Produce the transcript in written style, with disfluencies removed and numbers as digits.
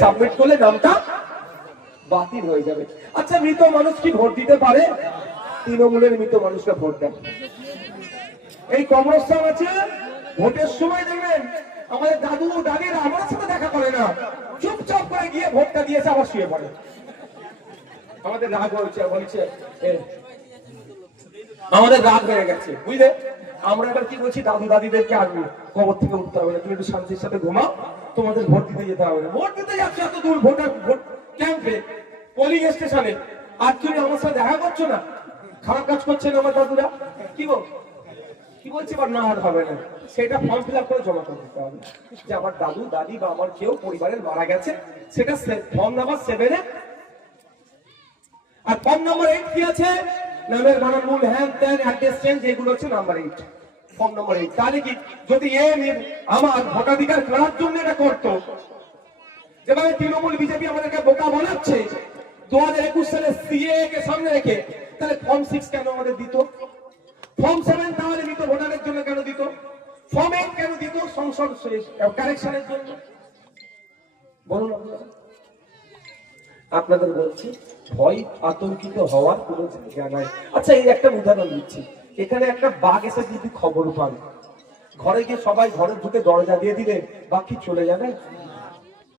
Submit করলে নামটা বাতিল হয়ে যাবে। আচ্ছা, মৃত মানুষ কি ভোট দিতে পারে? তৃণমূলের মৃত মানুষরা ভোট দেয়। এই কবরস্থান আছে, ভোটের সময় দেখবেন আমাদের দাদু দাদিরা আমার সাথে দেখা করে না, চুপচাপ করে গিয়ে ভোটটা দিয়েছে, আবার শুয়ে পড়ে। আমাদের রাগ হয়েছে, বলছে আমাদের রাগ হয়ে গেছে, বুঝলে? আমরা এবার কি বলছি, দাদু দাদিদেরকে আসবে, কবর থেকে উঠতে হবে না, তুমি একটু শান্তির সাথে ঘুমাও, তোমাদের ভোট দিতে যেতে হবে না। ভোট দিতে যাচ্ছে এত দূর, ভোট ক্যাম্পে, পোলিং স্টেশনে, আর তুমি আমার সাথে দেখা করছো না? খারাপ কাজ করছেন আমার দাদুরা। কি বল কি বলছি, বা না আর হবে না, সেটা ফর্ম ফিল আপ করে জমা করে দিতে হবে যে আমার দাদু দাদি বা আমার কেউ পরিবারের মারা গেছে, সেটা ফর্ম নাম্বার 7-এ। আর ফর্ম নাম্বার 8 কি আছে? নামের বানান ভুল, হ্যান ত্যান, অ্যাড্রেস চেঞ্জ, এগুলো হচ্ছে নাম্বার 8, ফর্ম নাম্বার 8। তাহলে কি, যদি আমার ভোটাধিকার করার জন্য এটা করতো, যেভাবে তৃণমূল বিজেপি আমাদেরকে বোকা বানাচ্ছে 2021 সালে সিএ কে সামনে রেখে, তাহলে ফর্ম 6 কেন আমাদের দিত? ফর্ম 7 তাহলে দিত ভোটারের জন্য কেন দিত? ফর্ম 8 কেন দিত? সংসদ কারেকশনের জন্য। বলুন আপনাদের বলছি, ভয় আতঙ্কিত হওয়ার কোনো জায়গা নাই। আচ্ছা, এই একটা উদাহরণ দিচ্ছি। এখানে একটা বাঘ এসে যদি খবর পান, ঘরে গিয়ে সবাই ঘরে ঢুকে দরজা দিয়ে দিলে বাঘ কি চলে যাবে?